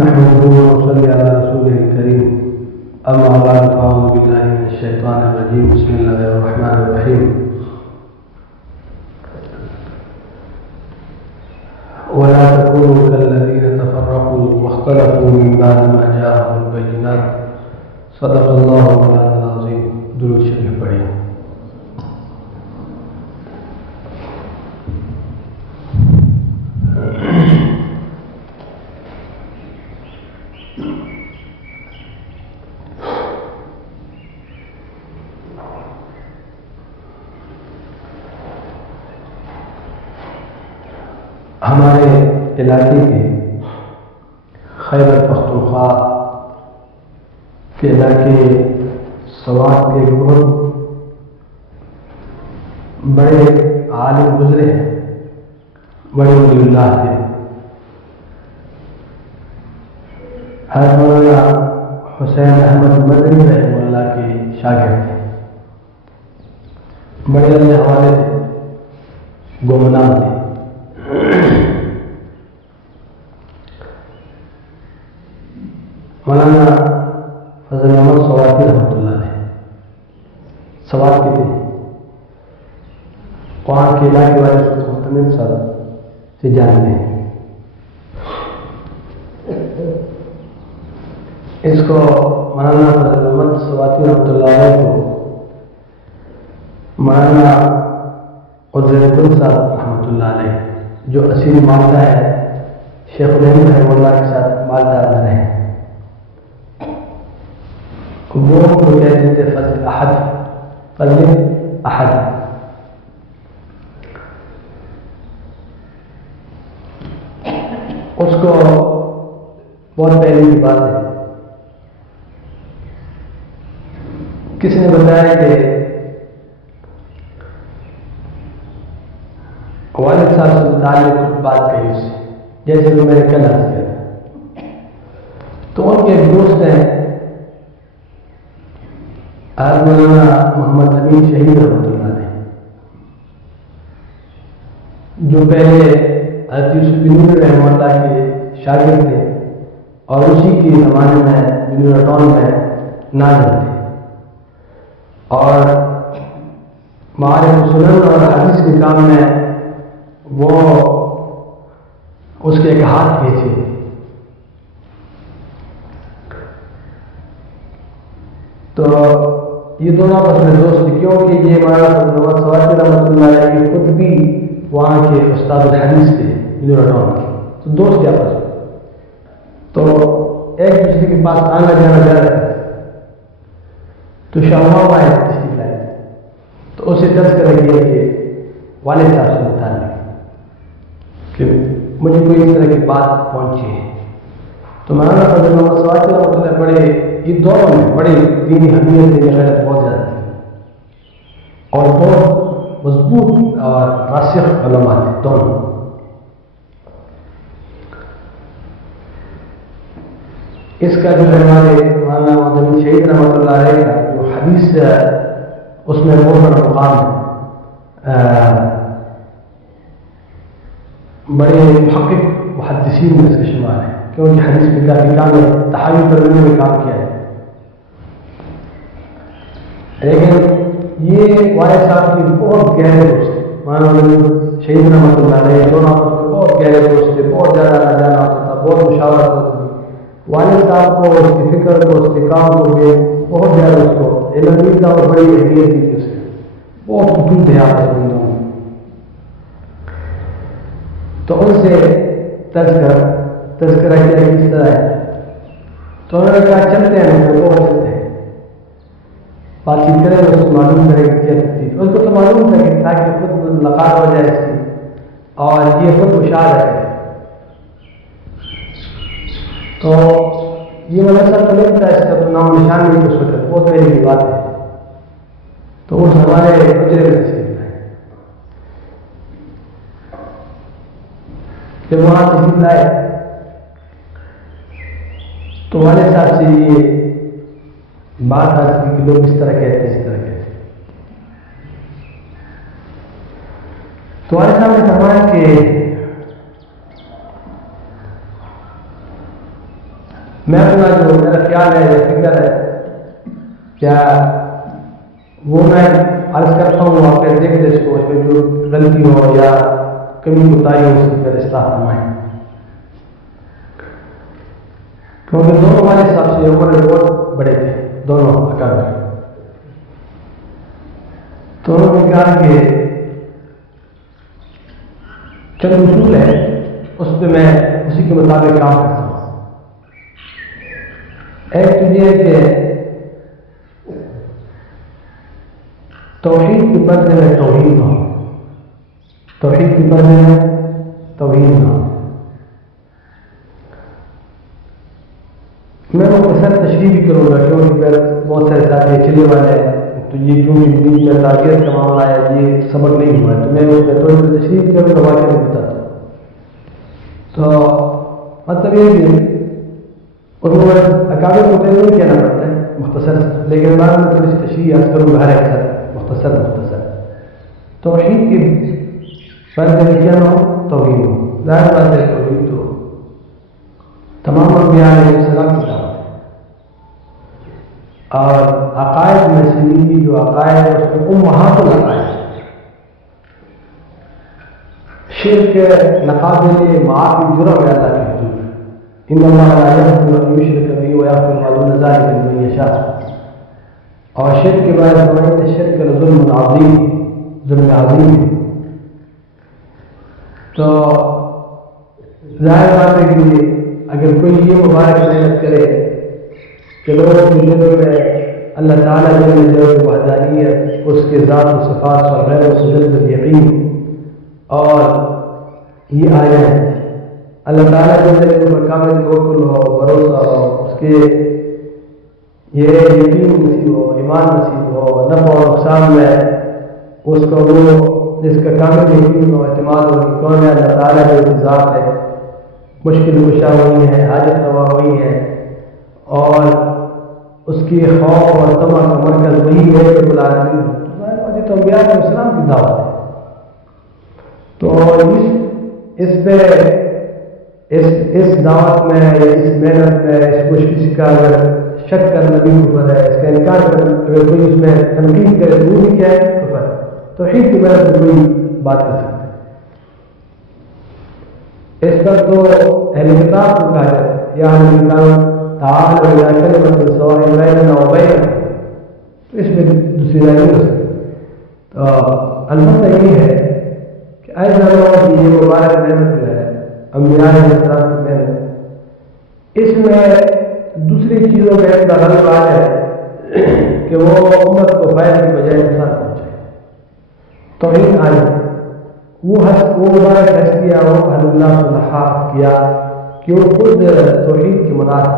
نحمده ونصلي على رسوله الكريم أما بعد فأعوذ بالله من الشيطان الرجيم بسم الله الرحمن الرحيم ولا تكونوا كالذين تفرقوا واختلفوا من بعد ما جاءهم البينات صدق الله مولانا العظيم. درود شریف پڑھیں. ہمارے علاقے کے خیبر پختونخوا کے علاقے سوات کے بہت بڑے عالم گزرے ہیں، بڑے ولی اللہ تھے. حضرت مولانا حسین احمد مدنی رحمہ اللہ کے شاگرد تھے، بڑے اللہ والے تھے، گمنام تھے. مولانا فضل محمد سواتی رحمۃ اللہ علیہ سوات کے تھے. وہاں کے علاقے والے اس کو محتمل سر سے جانتے ہیں. اس کو مولانا فضل محمد سواتی رحمۃ اللہ علیہ کو مولانا عزیزالدین صاحب رحمۃ اللہ علیہ جو اصیل مالدہ ہے شیخ الہند رحمہ اللہ کے ساتھ مالدار میں رہے، وہ کہتے تھے فضل احد، فضل احد. اس کو بہت پہلے کی بات ہے، کسی نے بتایا کہ والد صاحب سے متعلق کچھ بات کہی اس سے، جیسے کہ میں نے کل عرض کیا تھا. تو ان کے ایک دوست ہیں مولانا محمد امین شہید رحمۃ اللہ علیہ، جو پہلے حضرت یوسف بن نور رحمہ اللہ کے شاگرد تھے اور اسی کے زمانے میں بنور میں ناظر تھے، اور معارف سنن اور حدیث کے کام میں وہ اس کے ایک ہاتھ کھینچے. تو یہ دونوں آپس میں دوست تھے، کیونکہ یہ مولانا فضل محمد سواتی رحمۃ اللہ علیہ کے خود بھی وہاں کے استاد الحدیث تھے بنور کے، تو دوست تھے آپس میں. تو ایک دوسرے کے پاس آنا جانا جا رہا تھا، تو شاہ آئے تشریف لائے، تو اسے تذکرہ کیا کہ والد صاحب سے متعلق کہ مجھے کوئی اس طرح کی بات پہنچی ہے. تو مولانا فضل محمد سواتی رحمۃ اللہ بڑے یہ دونوں میں بڑے دینی حمیت دینی غیرت بہت زیادہ تھی اور بہت مضبوط اور راسخ علماء تھے دونوں. اس کا جو ہے ہمارے مولانا محمد شہید رحمۃ اللہ علیہ کا جو حدیث اس میں بہت بڑا مقام ہے. بڑے محقق محدثین میں اس کا شمار ہے، کیونکہ حدیث میں کافی کام ہے، تحاوی ترمیم میں کام کیا ہے. لیکن یہ والد صاحب کی بہت گہرے دوست تھے، مولانا شہید رحمۃ اللہ علیہ دونوں آپس میں بہت گہرے دوست تھے، بہت زیادہ آنا جانا ہوتا تھا، بہت مشاورت ہوتی تھی. والد صاحب کو اس کی فکر کو اس کے کام کو بہت زیادہ اس کو علم بھی تھا اور بڑی اہمیت بھی تھی اس کی، بہت خطوط ہے آپس میں دونوں. تو ان سے تذکرہ کیا کس طرح ہے، تو انہوں نے کہا چلتے ہیں، بہت چلتے ہیں، بات چیت کریں اس کو معلوم کریں کہ کیا تکلیف. اس کو تو معلوم تھا کہ تاکہ خود ملاقات ہو جائے اس کی اور یہ خود ہوشیار ہے. تو یہ مدرسہ تو نہیں تھا، اس کا تو نام نشان نہیں اس وقت، بہت پہلے کی بات ہے. تو اس ہمارے گزرے میں تشریف لائے. جب وہاں تشریف لائے تو والد صاحب سے یہ بات آتی کہ لوگ اس طرح کہتے ہیں، اس طرح کہتے ہیں. تو والد صاحب نے فرمایا کہ میں اپنا جو میرا خیال ہے یا فکر ہے کیا وہ میں عرض کرتا ہوں، آپ دیکھ لیں اس کو، اس میں جو غلطی ہو یا کمی کوتاہی ہو اس کی پھر اصلاح فرمائیں، کیونکہ دونوں ہمارے حساب سے عمر میں بہت بڑے تھے، دونوں اکابر. تو انہوں نے کہا کہ چند اصول ہے، اس پہ میں اسی کے مطابق کام کرتا ہوں. ایک تو یہ ہے کہ توحید کے پردے میں توہین ہو، توحید کے پردے میں توہین ہو. میں مختصر تشریح بھی کروں گا کیونکہ پھر بہت سارے ساتھی چلے والے ہیں، تو یہ جو بیچ میں تاخیر کا معاملہ ہے یہ سبق نہیں ہوا ہے، تو میں اس میں تھوڑی سی تشریح کروں گا، واقعہ میں بتاتا ہوں. تو مطلب یہ کہ انہوں نے اکابر کو نہیں کہنا پڑتا ہے مختصر، لیکن بعد میں تھوڑی سی تشریح عرض کروں گا ہر ایک ساتھ مختصر. توحید کی فرض میں کیا نہ ہو، توحید ہو. ظاہر بات ہے توحید تو تمام انبیاء علیہ السلام کی دعوت ہے، اور عقائد میں سے جو عقائد ہے اس میں امہات العقائد، شرک ناقابل معافی جرم ہے اللہ کے حضور. ان اللہ لا یغفر ان یشرک به ویغفر ما دون ذلک لمن یشاء. اور شرک کے بارے میں فرمایا کہ شرک ظلم عظیم، ظلم عظیم ہے. تو ظاہر بات ہے کہ اگر کوئی یہ مبارک محنت کرے کہ لوگوں کے دل میں اللہ تعالیٰ جل جلالہ کی وحدانیت، اس کے ذات و صفات اور غیر و سجد یقین، اور یہ آیت اللہ تعالیٰ جل جلالہ پر کامل توکل ہو، بھروسہ ہو، اس کے یہ یقین نصیب ہو، ایمان نصیب ہو، نفع و نقصان میں اس کو وہ جس کا کامل یقین ہو، اعتماد ہو کہ کون ہے اللہ تعالیٰ جو ذات ہے، مشکل کشا وہی ہے، حاجت روا وہی ہے، اور اس کی خوف اور طمع کا مرکز وہی ہے کہ العالمین. تو انبیاء علیہ السلام کی دعوت ہے. تو اس پہ اس دعوت میں، اس محنت میں، اس کوشش کا اگر شک کرنا بھی کفر ہے، اس کا انکار کرنا، اگر کوئی اس میں تنقید کرے تو وہ بھی کیا ہے، کفر ہے. توحید کی محنت میں کوئی بات کر سکتا ہے. اس پر تو اہل کتاب کو کہا جائے یا اہل کتاب تعالوا الی کلمۃ سواء بیننا وبینکم، تو اس میں دوسری رائے نہیں ہو سکتی. تو البتہ یہ ہے کہ ایسا نہ ہو کہ یہ مبارک محنت جو ہے انبیاء علیہ السلام کی محنت، اس میں دوسری چیزوں کا ایسا غلط آ جائے کہ وہ امت کو فائدہ کی بجائے نقصان پہنچائے. توحید آ جائے، وہ مبارک حس کیا، وہ اہل اللہ صلاحات کیا کہ وہ خود توحید کی مراد،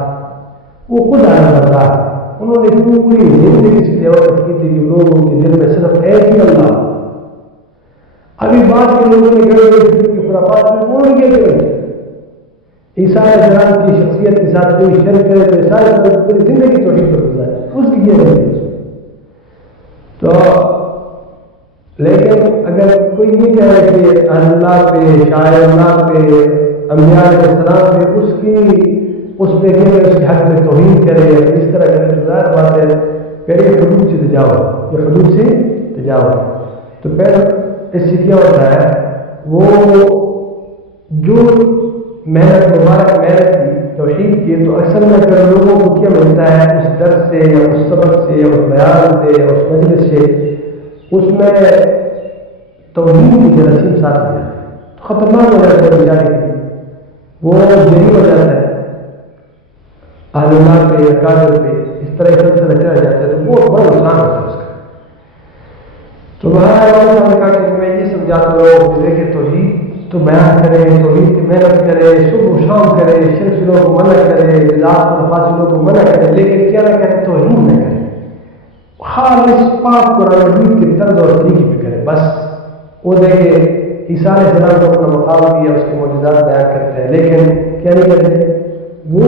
وہ خود بردار. انہوں نے پوری زندگی اس لیے وقت کی تھی کہ لوگوں کے دل میں صرف ایک ہی اللہ. ابھی بعد کے لوگوں نے کی خرافات میں بول گئے تھے عیسیٰ علیہ السلام کی شخصیت کے ساتھ کوئی شرک کرے تو عیسیٰ علیہ السلام پوری زندگی توحید پر گزارے، اس کی یہ نہیں. تو لیکن اگر کوئی یہ کہے کہ اللہ پہ، شاعر اللہ پہ، انبیاء علیہ السلام پہ اس پہ کہ اس کے حق میں توہین کرے یا اس طرح کرے تو ظاہر بات ہے پھر یہ حدود سے تجاوز، یہ حدود سے تجاوز. تو پھر اس سے کیا ہوتا ہے، وہ جو محنت مبارک محنت کی توحید کی، تو اصل میں پھر لوگوں کو کیا ملتا ہے اس درس سے یا اس سبق سے یا اس بیان سے یا اس مجلس سے، اس میں توحید کی جراثیم ساتھ ہو جاتی ہے، تو خطرناک ہو جاتا ہے بیچارے کے لیے، وہ جری ہو جاتا ہے اہل اللہ پہ یا کافر پہ، اس طرح سلسلہ چلا جاتا ہے، تو بہت بڑا نقصان ہوتا ہے اس کا. تو نے کہا کہ میں یہ سمجھاتا ہوں کہ دیکھیں توحید تو بیان کرے، توحید کی محنت کرے، صبح و شام کرے، شرک شروع کو منع کرے، بدعات و فاسدوں کو منع کرے، لیکن کیا نہ کرے توحید نہ کرے، خالص پاک قرآن مجید کے طرز اور طریقے پہ کرے. بس وہ دیکھے عیسیٰ علیہ السلام کو اپنا مقام دیا، اس کے معجزات بیان کرتے ہیں، لیکن کیا نہیں کرتے، وہ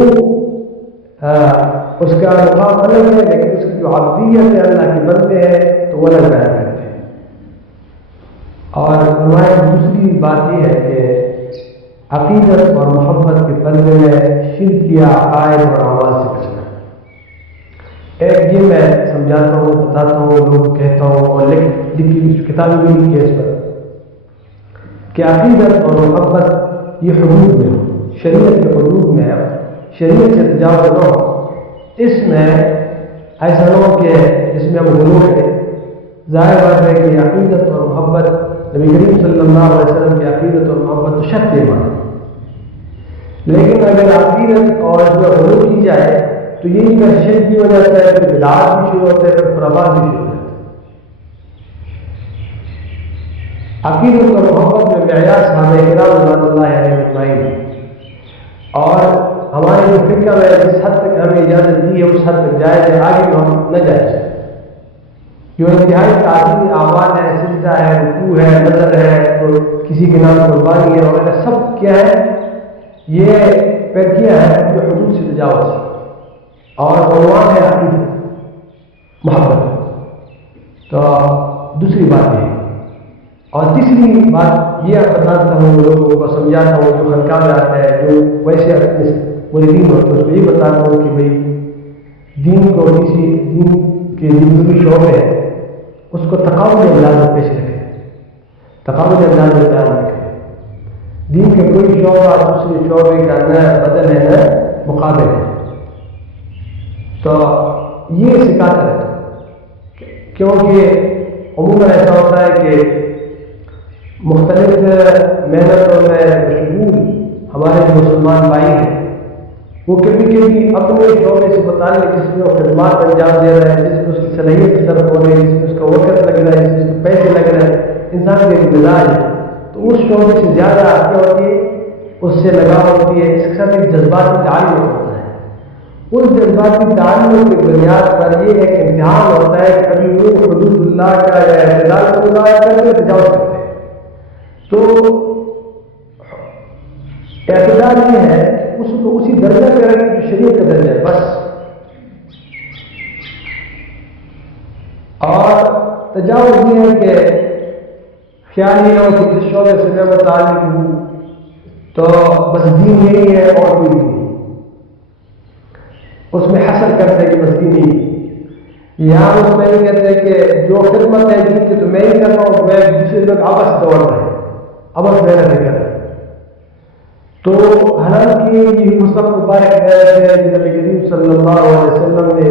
اس کا مقام الگ ہے، لیکن اس کی جو عبدیت ہے اللہ کے بندے ہیں تو وہ الگ بیان کرتے ہیں. اور ہماری دوسری بات یہ ہے کہ عقیدت اور محبت کے پردے میں شرکیہ عقائد اور اعمال سے بچنا ہے۔ ایک یہ میں سمجھاتا ہوں، بتاتا ہوں، لوگ کہتا ہوں اور لکھی کتابیں بھی لکھی ہے اس پر کہ عقیدت اور محبت یہ حدود میں ہو، شریعت کے حدود میں ہے، شریعت سے تجاوز نہ ہو۔ اس میں ایسا نہ ہو کہ اس میں ہم غلو کریں۔ ظاہر بات ہے کہ عقیدت اور محبت نبی کریم صلی اللہ علیہ وسلم کی عقیدت اور محبت تو شرط ایمان ہے، لیکن اگر عقیدت اور اس میں غلو کی جائے تو یہی کا شرک بھی ہو جاتا ہے، پھر بدعات بھی شروع ہوتے ہیں، پھر خرافات بھی شروع ہوتے ہیں۔ عقیدت اور محبت میں معیار صحابہ کرام رضوان اللہ علیہ اجمعین اور ہمارے جو فقہ میں جس حد تک ہمیں اجازت دی ہے اس حد تک جائز ہے، آگے بھی ہم نہ جائز ہے۔ جو انتہائی تعظیمی اعمال ہے، سجدہ ہے، رکوع ہے، نظر ہے، تو کسی کے نام قربانی ہے وغیرہ، سب کیا ہے؟ یہ پیکیا ہے جو حدود سے تجاوز ہے اور عنوان ہے عقیدت محبت۔ تو دوسری بات یہ، اور تیسری بات یہ بتاتا ہوں، لوگوں کو سمجھاتا ہوں جو خانقاہ میں آتا ہے، جو ویسے مریدین ہوتے ہیں، اس کو یہ بتاتا ہوں کہ بھائی دین کو کسی دین کے زندگی شعبے ہے اس کو تقابل انداز میں پیش رکھیں، تقابل انداز میں بیان رکھیں۔ دین کے کوئی شعبہ دوسرے شعبے کا نہ بدل ہے نہ مقابل ہے، تو یہ سکھاتا ہے، کیونکہ عموماً ایسا ہوتا ہے کہ مختلف محنتوں میں مشغول ہمارے جو مسلمان بھائی ہیں وہ کبھی کبھی اپنے شعبے سے متعلق جس میں وہ خدمات انجام دے رہے ہیں، جس میں اس کی صلاحیت صرف ہو رہی ہے، جس میں اس کا وقت لگ رہا ہے، جس میں اس کو پیسے لگ رہے ہیں، انسان کا ایک مزاج ہے، تو اس شعبے سے زیادہ کیا ہوتی ہے، اس سے لگاؤ ہوتی ہے، اس کے ساتھ ایک جذباتی تعلق ہوتا ہے۔ اس جذباتی تعلق کی بنیاد پر یہ ایک امتحان ہوتا ہے کہ کبھی وہ حدود اللہ کا یا اعتدال کو ضائع کر کے تجاوز کرتے ہیں۔ تو اعتدال یہ ہے کہ اس کو اسی درجہ پہ رکھیں جو شریعت کا درجہ ہے بس، اور تجاوز یہ ہے کہ خیال یہ ہو کہ جس شعبے سے میں متعلق ہوں تو بس دین یہی ہے اور کوئی نہیں، اس میں حسد کرتے کہ بس دین نہیں، یہاں اس میں یہ کہتے ہیں کہ جو خدمت ہے دین کی تو میں ہی کر رہا ہوں، میں دوسرے لوگ آپس دوڑ رہے ہیں، آپس محنت کر رہے ہیں۔ تو حالانکہ یہ سب مبارک محنت ہے، نبی کریم صلی اللہ علیہ وسلم نے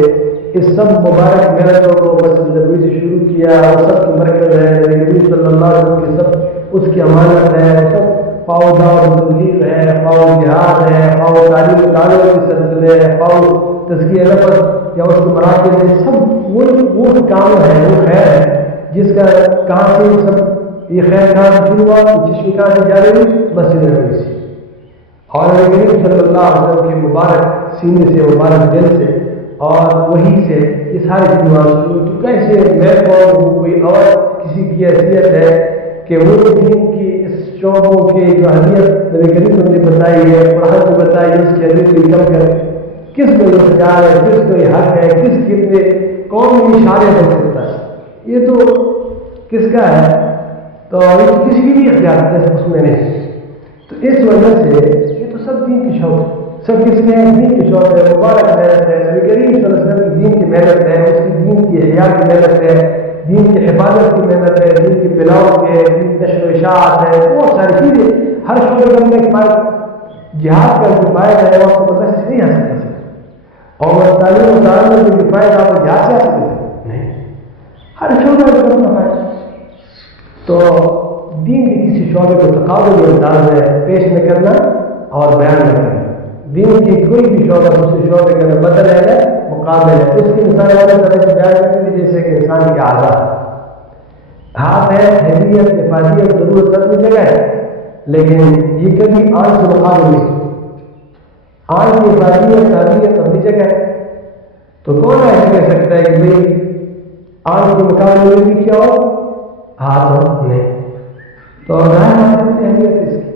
اس سب مبارک محنتوں کو مسجد نبوی سے شروع کیا، وہ سب کی مرکز ہے، نبی کریم صلی اللہ علیہ وسلم کی سب اس کی امانت ہے، سب پاؤ دعوت تبلیغ ہے، پاؤ جہاد ہے، پاؤ تعلیم تعلق کے سلسلے ہے، پاؤ تزکیہ نفس یا اس کے مراکز ہے، سب وہ کام ہے، وہ خیر ہے جس کا کہاں سے سب یہ خیر کہاں سے شروع ہوا، جس کہاں سے جا رہی مسجد نبوی سے، اور نبی کریم صلی اللہ علیہ وسلم کے مبارک سینے سے، مبارک دل سے اور وہی سے یہ ساری چیزیں شروع۔ تو کیسے میں کو کوئی اور کسی کی حیثیت ہے کہ وہ دین کی اس شعبوں کی جو اہمیت نبی کریم نے بتائی ہے، قرآن نے بتائی ہے، اس کی اہمیت کو کم کر کس کو یہ اختیار ہے، کس کو یہ حق ہے، کس کتنے کون یہ اشارے بن سکتا ہے، یہ تو کس کا ہے، تو یہ تو کسی کی بھی اختیار ہے اس میں نہیں۔ تو اس وجہ سے یہ تو سب دین کی شوق ہے، سب کس میں دین کی شوق ہے، مبارک محنت ہے، نبی کریم صلی اللہ علیہ وسلم کی دین کی محنت ہے، اس کی دین کی احیاء کی محنت ہے، دین کی حفاظت کی محنت ہے، دین کی پلاؤ ہے، دین کی نشر و اشاعت ہے، بہت ساری چیزیں ہر شعبے میں ایک بات جہاد کا جو فائدہ ہے وہ آپ کو پتہ سے نہیں حاصل کر سکتے، اور تعلیم و تعلم کے جو فائدہ آپ کو جہاد سے حاصل کر سکتے نہیں، ہر شعبے میں اپنا فائدہ۔ تو دین کے کسی شعبے کو تقابلی انداز میں پیش نہ کرنا اور بیان نہ کرنا، دین کی کوئی بھی شعبہ دوسرے شعبے کے اندر بدل ہے مقابل ہے، اس کی مثال والی طرح سے بیان کرتی ہے جیسے کہ انسان کے اعضاء، ہاتھ ہے، حیثیت، افادیت، ضرورت اپنی جگہ ہے، لیکن یہ کبھی آنکھ سے مقابل نہیں، آنکھ کی افادیت تعبیت اپنی جگہ ہے، تو کون ایسا کہہ سکتا ہے کہ بھائی آنکھ کے مقابلے میں بھی کیا ہو، ہاتھ ہو نہیں، تو اہمیت اس کی۔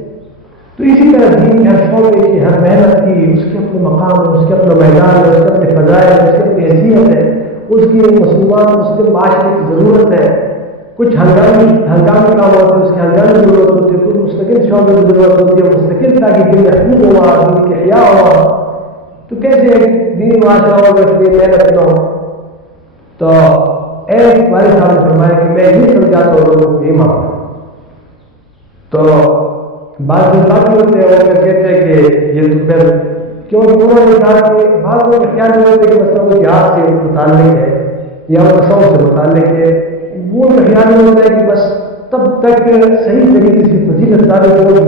تو اسی طرح دین کے ہر شعبے کی، ہر محنت کی، اس کے اپنے مقام ہے، اس کے اپنا میدان ہے، اس کے اپنے فضائل ہے، اس کی اپنی حیثیت ہے، اس کی مسلمان مسلم معاشرے کی ضرورت ہے، کچھ ہنگامی کام ہوتے ہیں، اس کے ہنگامی ضرورت ہوتی ہے، کچھ مستقل شعبے کی ضرورت ہوتی ہے، مستقل تاکہ دن محفوظ ہوا، دن کے حیا ہوا، تو کیسے دینی معاشرہ ہوگا، اس لیے محنت نہ ہو. تو ایک والد صاحب نے فرمایا کہ میں یہ سمجھاتا ہوں لوگوں کو یہ معاملہ. تو بعض باقی ہوتے ہیں وہ کہتے ہیں کہ یہ تو پھر کیونکہ انہوں نے کہا کہ بعض لوگوں کے خیال میں ہوتے ہیں کہ مثلا وہ جہاد سے متعلق ہے یا مسئلوں سے متعلق ہے، وہ خیال میں ہوتا ہے کہ بس تب تک صحیح طریقے سے فضیلت ثابت ہوگی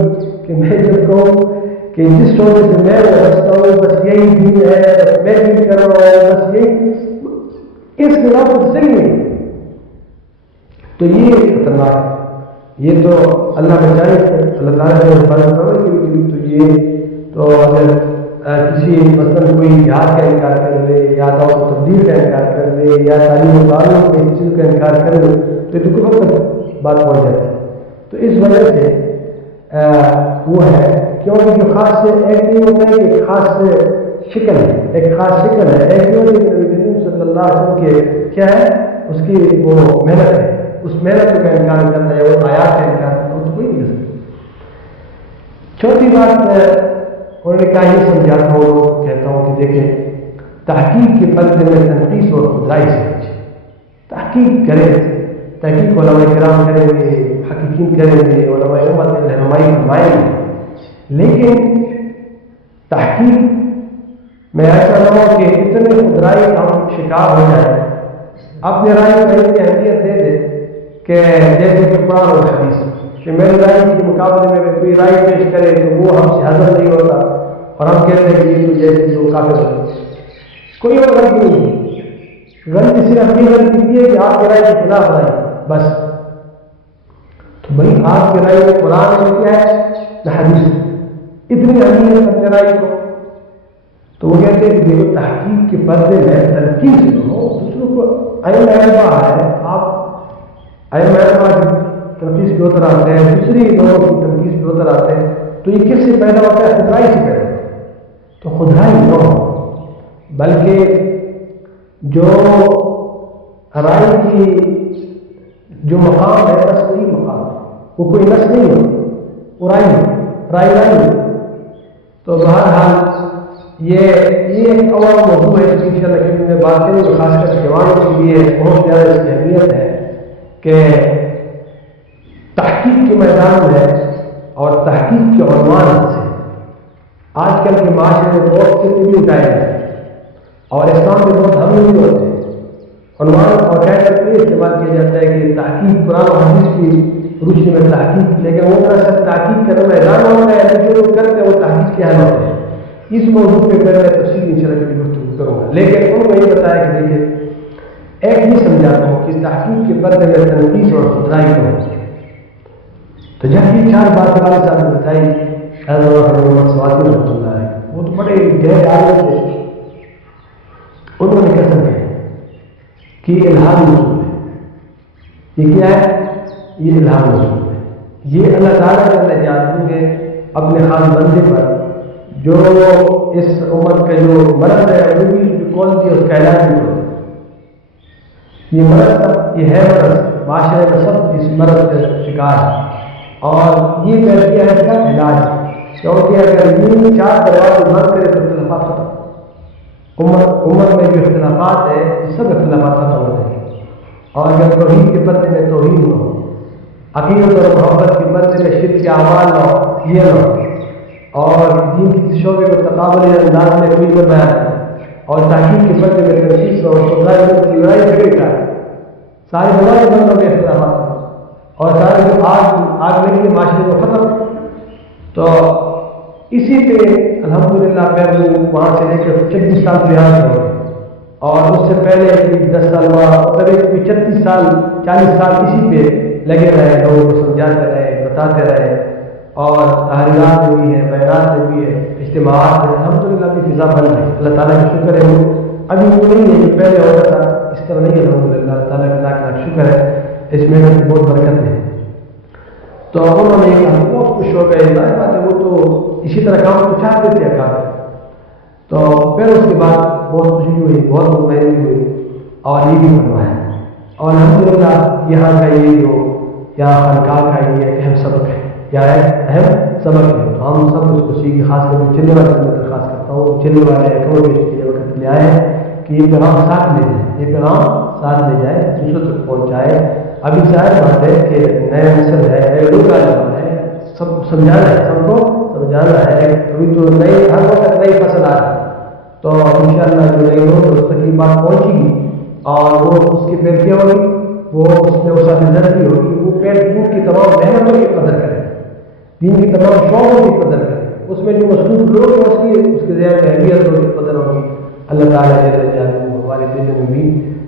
کہ میں جب کہوں کہ جس شعبے سے میں رہتا ہوں بس یہی دین ہے، بس میں دین کر رہا ہوں، بس یہی اس کے علاوہ تو صحیح نہیں. تو یہ خطرناک ہے. یہ تو اللہ بچائے، اللہ تعالیٰ نے حفاظت کرے کہ تو یہ تو اگر کسی مثلاً کوئی جہاد کا انکار کر لے یا دعوت و تبدیل کا انکار کر لے یا تعلیم و تعلق میں اس چیز کا انکار کر لے تو یہ کفر تک بات پہنچ جاتی ہے. تو اس وجہ سے وہ ہے کیونکہ جو خاص سے ایک نہیں ہوتا ہے کہ ایک خاص شکل ہے، ایک خاص شکل ہے، ایک نہیں ہوتا کہ نبی کریم صلی اللہ علیہ وسلم کے کیا ہے اس کی وہ محنت ہے، اس محنت کا انکار کرنا ہے، وہ آیات کا انکار کرنا، تو کوئی نہیں کر سکتا. چوتھی بات انہوں نے کہا یہ سمجھاتا ہوں، کہتا ہوں کہ دیکھیں تحقیق کے پردے میں تنقیص اور خدائی سے بچے. تحقیق کریں، تحقیق علماء کرام کریں گے، حقیقین کریں گے، علماء امت رہنمائی فرمائیں گے، لیکن تحقیق میں ایسا نہ ہو کہ اتنے خدائی ہم شکار ہو جائیں، اپنے رائے کو اتنی اہمیت دے دے کہ جیسے کہ قرآن اور حدیث کہ میری رائے کے مقابلے میں کوئی رائے پیش کرے تو وہ ہم سے حاضر نہیں ہوتا اور ہم کہتے ہیں کہ یہ تو جیسے جو کافر ہے. کوئی اور غلطی نہیں ہے، غلطی صرف یہ غلطی ہے کہ آپ کی رائے کے خلاف رائے بس. تو بھائی آپ کی رائے میں قرآن میں کیا ہے نہ حدیث، اتنی اہمیت اپنے رائے کو. تو وہ کہتے ہیں کہ دیکھو تحقیق کے پردے میں تنقید سے دوسروں کو علم ہے، آپ علم کی تنقید پہ اتر آتے ہیں، دوسری لوگوں کی تنقید پہ اتر آتے ہیں، تو یہ کس سے پیدا ہوتا ہے؟ خدائی سے پیدا ہوتا ہے. تو خدائی نہ ہو بلکہ جو رائے کی جو مقام ہے بس وہی مقام ہے، وہ کوئی نس نہیں ہو، وہ رائے نہیں. تو بہرحال یہ ایک اور موضوع ہے جس کی میں بات کروں تو خاص کر جوانوں کے لیے بہت زیادہ اس کی اہمیت ہے کہ تحقیق کے میدان میں اور تحقیق کے عنوان سے آج کل کے معاشرے میں بہت سے بھی اٹھائے جاتے ہیں اور اسلام میں بہت حملے بھی ہوتے ہیں. عنوان اور ٹائٹل پہ استعمال کیا جاتا ہے کہ تحقیق قرآن و حدیث کی روشنی میں تحقیق، لیکن وہ طرح تحقیق کا میدان ہوتا ہے جو لوگ کرتے ہیں وہ تحقیق کے حل ہوتے ہیں. اس موضوع پہ میں تفصیل انشاءاللہ کی گفتگو کروں گا، لیکن انہوں نے یہ بتایا کہ دیکھیں ایک یہ سمجھاتا ہوں کہ تحقیق کے پردے میں تنقید اور خدائی کو ہوتی ہے. تو جب یہ چار بات والے صاحب نے بتائی محمد سواتی رحمۃ اللہ علیہ، وہ تو بڑے گہرے عالم تھے، انہوں نے کیسا کہا کہ الہام نزول ہے. یہ کیا ہے؟ یہ الہام نزول ہے. یہ اللہ تعالیٰ کے نجات ہے اپنے خاص بندے پر جو اس امت کا جو مرض ہے وہ بھی کون سی اس کا علاج بھی ہوتا ہے. یہ مرض یہ ہے مرض معاشرے میں سب اس مرض کا شکار ہے اور یہ بیٹھیا ہے اس کا علاج، کیونکہ اگر یہ چار دروازے بند کرے تو اختلافات ختم. امت میں جو اختلافات ہے سب اختلافات ختم ہو جائیں گے. اور اگر توحید کے پردے میں توحید نہ ہو، عقیدت اور محبت کے پردے میں شرک کے اعمال نہ ہو، یہ نہ ہو، اور دین کی شعبے کو تقابلی انداز میں کوئی نہ بیان ہے اور تحقیق کے پردے میں تنقید اور خدائی کی لڑائی جھگڑے کا ہے، سارے دروازے بند ہو گئے اختلافات اور سارے جو آگ لگی ہے معاشرے کو ختم. تو اسی پہ الحمدللہ پہلے وہاں سے لے کر 26 سال سے یہاں سے ہو گئے اور اس سے پہلے 10 سال بعد 36 سال 40 سال اسی پہ لگے رہے، لوگوں کو سمجھاتے رہے، بتاتے رہے اور تحریرات میں بھی ہے، بیانات میں بھی ہے، اجتماعات میں الحمدللہ بھی فضا بن رہی. اللہ تعالیٰ کا شکر ہے. ابھی وہ نہیں ہے جو پہلے ہوتا تھا اس طرح نہیں ہے الحمدللہ. اللہ تعالیٰ کا لاکھ شکر ہے، اس محنت کی بہت برکت ہے. تو انہوں نے کہا بہت خوش ہو گئے، ظاہر بات ہے وہ تو اسی طرح کام کو چاہتے تھے کام. تو پھر اس کے بعد بہت خوشی ہوئی، بہت مطمئنی ہوئی اور یہ بھی فرمایا اور الحمدللہ یہاں کا یہ جو یہاں خانقاہ کا یہ ایک اہم سبق ہے، کیا ہے اہم سبق ہے، تو ہم سب اس کو سیکھ، خاص کر جو چلنے والے میں درخواست کرتا ہوں، چلنے والے کمر پیش کے وقت لے آئے ہیں کہ یہ پیغام ساتھ لے جائے، یہ پیغام ساتھ لے جائے، دوسروں تک پہنچائے۔ ابھی ظاہر بات ہے کہ نیا نسل ہے، نئے لوگ کا زمانہ ہے، سب سمجھانا ہے، سب کو سمجھانا ہے، ابھی تو نئی ہر وقت نئی فصل آ رہی ہے، تو انشاءاللہ جو نئی لوگ اس تک یہ بات پہنچے گی اور وہ اس کی پیروی ہوگی، وہ اس میں اس نظر ہوگی، وہ پیر دین کی تمام محنتوں کی قدر کرے، دین کی تمام شعبوں کی قدر کرے، اس میں جو مصروف لوگ ہیں اس کی زیادہ اہمیت اور قدر ہوگی۔ اللہ تعالیٰ جل جلالہ ہمارے دل میں بھی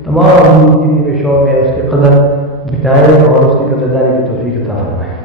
تمام جتنے بھی شوق ہے اس کی قدر بتائیں اور اس کی قدردانی کی توفیق عطا فرمائے۔